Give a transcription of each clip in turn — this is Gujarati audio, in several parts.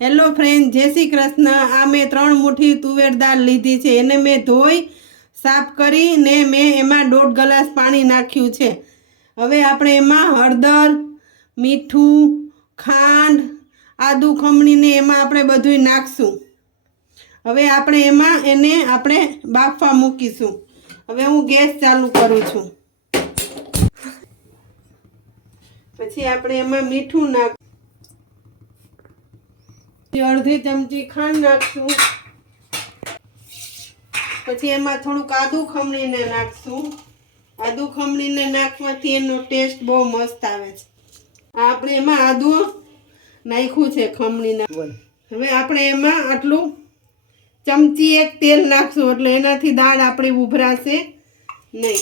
હેલો ફ્રેન્ડ જય શ્રી કૃષ્ણ. આ મેં ત્રણ મુઠ્ઠી તુવેર દાળ લીધી છે. એને મેં ધોઈ, સાફ કરીને મેં એમાં દોઢ ગ્લાસ પાણી નાખ્યું છે. હવે આપણે એમાં હળદર, મીઠું, ખાંડ, આદુ ખમણીને એમાં આપણે બધુંય નાખશું. હવે આપણે એમાં એને આપણે બાફવા મૂકીશું. હવે હું ગેસ ચાલુ કરું છું. પછી આપણે એમાં મીઠું નાખ અડધી ચમચી ખાંડ નાખશું. પછી એમાં થોડુંક આદુ ખમણીને નાખશું. આદુ ખમણીને નાખવાથી એનો ટેસ્ટ બહુ મસ્ત આવે છે. આપણે એમાં આદુ નાખ્યું છે ખમણીના. હવે આપણે એમાં આટલું ચમચી એક તેલ નાખશું એટલે એનાથી દાળ આપણી ઉભરાશે નહીં.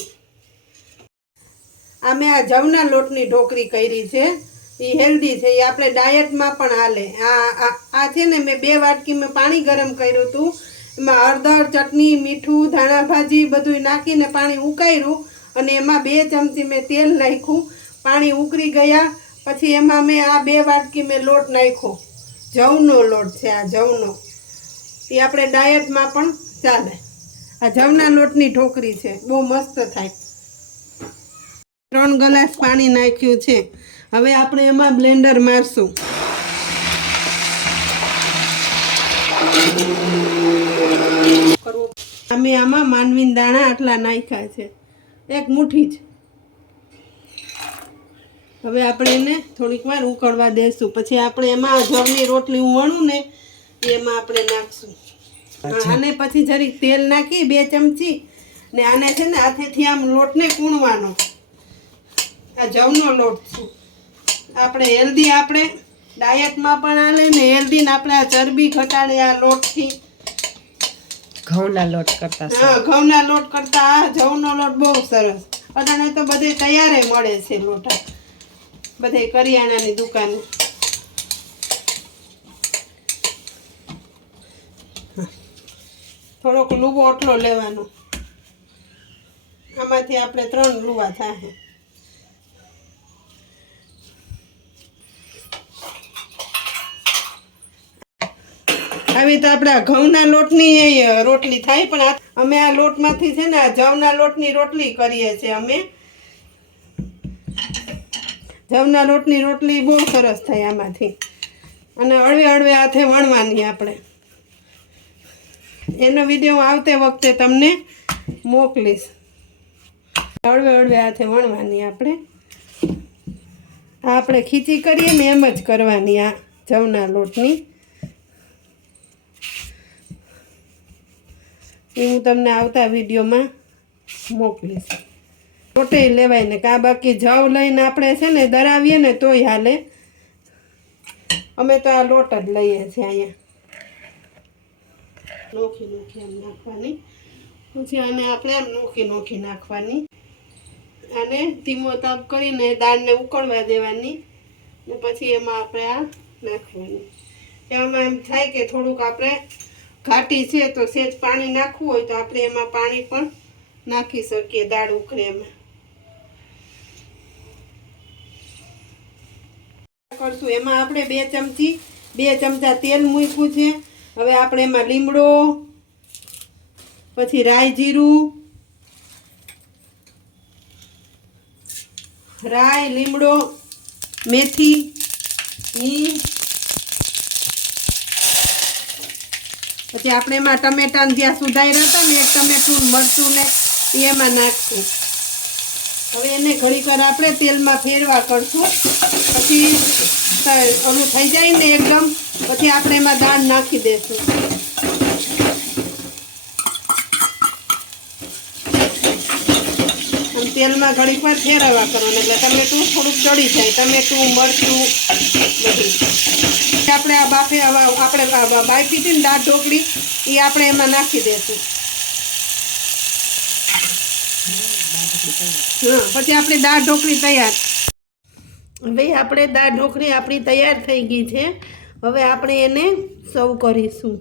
આ મેં આ જવના લોટની ઢોકળી કરી છે. એ હેલ્ધી છે એ આપણે ડાયટમાં પણ હાલે. આ, આ- છે ને મેં બે વાટકી મેં પાણી ગરમ કર્યું હતું એમાં હળદર, ચટણી, મીઠું, ધાણા ભાજી બધું નાખીને પાણી ઉકાળ્યું અને એમાં બે ચમચી મેં તેલ નાખ્યું. પાણી ઉકળી ગયા. પછી એમાં મેં આ બે વાટકી મેં લોટ નાખ્યો. જવનો લોટ છે, આ જવનો. એ આપણે ડાયટમાં પણ ચાલે. આ જવના લોટની ઢોકળી છે, બહુ મસ્ત થાય. ત્રણ ગ્લાસ પાણી નાખ્યું છે. હવે આપણે એમાં બ્લેન્ડર મારશું. અમે આમાં માનવીન દાણા આટલા નાખ્યા છે. એક મુઠ્ઠી જ. હવે આપણે એને થોડીક વાર ઉકળવા દેશું. પછી આપણે એમાં જવની રોટલી વણું ને એમાં આપણે નાખશું. આને પછી જરીક તેલ નાખી બે ચમચી ને આને છે ને હાથેથી આમ લોટને કૂણવાનો. આ જવનો લોટ છે. આપણે હેલ્ધી આપણે ડાયટમાં પણ હાલે ને હેલ્ધી ને આપણે આ ચરબી ઘટાડે આ લોટથી ઘઉંના લોટ કરતા હા ઘઉંના લોટ કરતા આ જવનો લોટ બહુ સરસ. અટાણે તો બધે તૈયારે મળે છે લોટા. બધે કરિયાણાની દુકાને. થોડોક લુવો ઓટલો લેવાનો. આમાંથી આપણે ત્રણ લુવા થાય. આવી તો આપણા ઘઉંના લોટની રોટલી થાય, પણ અમે આ લોટમાંથી છે ને, આ જવના લોટની રોટલી કરીએ છીએ અમે. જવના લોટની રોટલી બહુ સરસ થાય આમાંથી. અને અળવે અળવે હાથે વણવાની આપણે. એનો વીડિયો આવતે વખતે તમને મોકલીશ. અળવે અળવે હાથે વણવાની આપણે. આ આપણે ખીચી કરીએ ને એમ જ કરવાની આ જવના લોટની. એ હું તમને આવતા વિડીયોમાં મોકલીશ. લોટે લેવાય ને આ બાકી જવ લઈને આપણે છે ને દરાવીએ ને તોય હાલે. અમે તો આ લોટ જ લઈએ છીએ અહીંયા. નોખી નોખી આમ નાખવાની. પછી આને આપણે આમ નોખી નોખી નાખવાની. અને ધીમો તાપ કરીને દાળને ઉકળવા દેવાની. ને પછી એમાં આપણે આ નાખવાની. એમાં એમ થાય કે થોડુંક આપણે ઘાટી છે તો સેજ પાણી નાખવું હોય તો આપણે એમાં પાણી પણ નાખી શકીએ, દાળ ઉકળે એમાં. કરશું. એમાં આપણે બે ચમચી, બે ચમચા તેલ મૂક્યું છે. હવે આપણે એમાં લીમડો, પછી રાઈ જીરું, રાઈ, લીમડો, મેથી હિંગ પછી આપણે એમાં ટમેટાને જ્યાં સુધાર્યા હતા ને એક ટમેટું, મરચું ને એમાં નાખશું. હવે એને ઘડીક વાર આપણે તેલમાં ફેરવા કરશું. પછી ઓલું થઈ જાય ને એકદમ, પછી આપણે એમાં દાળ નાખી દઈશું આમ તેલમાં ઘડીક વાર ફેરવવા કરવાનું એટલે ટમેટું થોડુંક ચડી જાય ટમેટું મરચું બધું. આપણે આ બાફે આપણે બાફી હતી ને દાળ ઢોકળી, એ આપણે એમાં નાખી દઈશું હા, પછી આપણી દાળ ઢોકળી તૈયાર. ભાઈ આપણે દાળ ઢોકળી આપણી તૈયાર થઈ ગઈ છે. હવે આપણે એને સર્વ કરીશું.